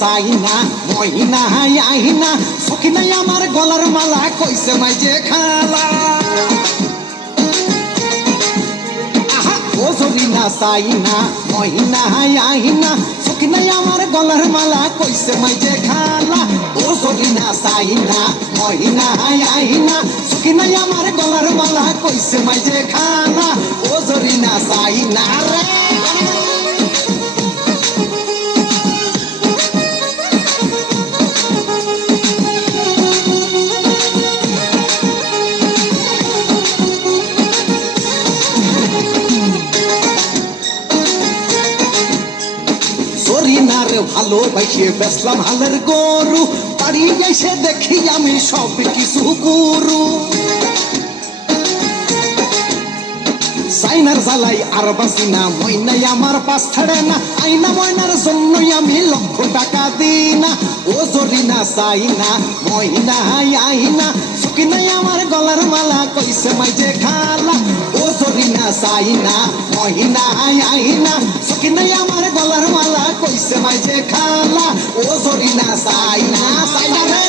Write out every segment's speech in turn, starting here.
সাইনা মহিনা আহিনা সখিনাই আমার গলার মালা কইছে মাইজে খালা ও জরিনা সাইনা মহিনা আহিনা সখিনাই আমার গলার মালা কইছে মাইজে খালা ও জরিনা সাইনা মহিনা আহিনা সখিনাই আমার গলার মালা কইছে মাইজে খালা ও জরিনা সাইনা রে জরিনারে ভালোবাসে বেসলাম হালের গরু বাড়ি এসে দেখি আমি সব কিছু গুরু সাইনার জ্বালাই আর বাসি না ময়নাই আমার পাশ ছাড়ে না আইনা ময়নার জন্যই আমি লক্ষ টাকা দিই না ও জরিনা সাইনা ময়না আইনা সখিনাই আমার গলার মালা কইছে মাইজে খালা ও জরিনা সাইনা মহিনা আইনা সখিনাই আমার গলার মালা কইছে মাইজে খালা ও জরিনা সাইনা সাইনা রে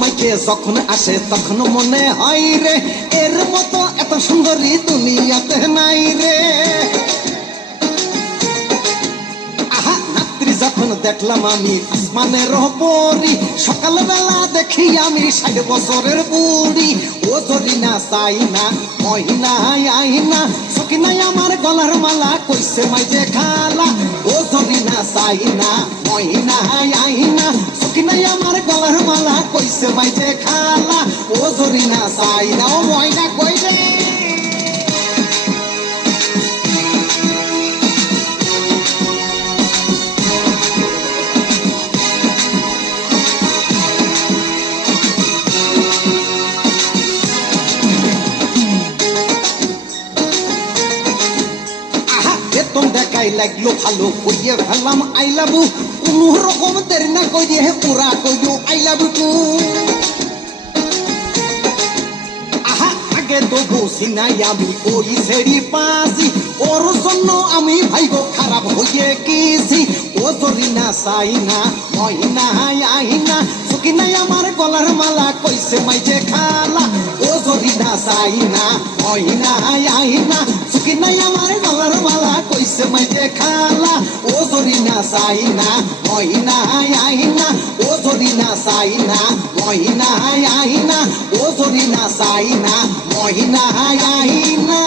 মাইকে যখন আসে তখন মনে হয় রে এর মতো এত সুন্দরী দুনিয়াতে নাই রে আহা রাত্রি যখন দেখলাম আমি আসমানের পরি সকালবেলা দেখি আমি 60 বছরের বুড়ি ও জরিনা সাইনা মহিনা আইনা সখিনাই আমার গলার মালা কইছে মাইজে খালা ও জরিনা সাইনা মহিনা আইনা সখিনাই আমার গলার মালা কইছে মাইজে খালা ও জরিনা সাইনা ও ময়না কই রে বেতন দেখাই লাগলো ভালো কইয়ে ফেললাম আই লাভ ইউ কোনো রকম দেরি না কই দিয়ে পুরা কইলো আই লাভ ইউ আহা আগে তো বুঝি নাই আমি ওই ছেড়ি পাজি ওর জন্য আমি ভাইগো খারাপ হয়ে গেছি ও জরিনা সাইনা মহিনা আহিনা সখিনাই আমার গলার মালা কইছে মাইজে খালা ও জরিনা সাইনা মহিনা আহিনা সখিনাই আমার গলার মালা কইছে মাইজে খালা ও জরিনা সাইনা মহিনা আহিনা ও জরিনা সাইনা মহিনা আহিনা ও জরিনা সাইনা মহিনা আহিনা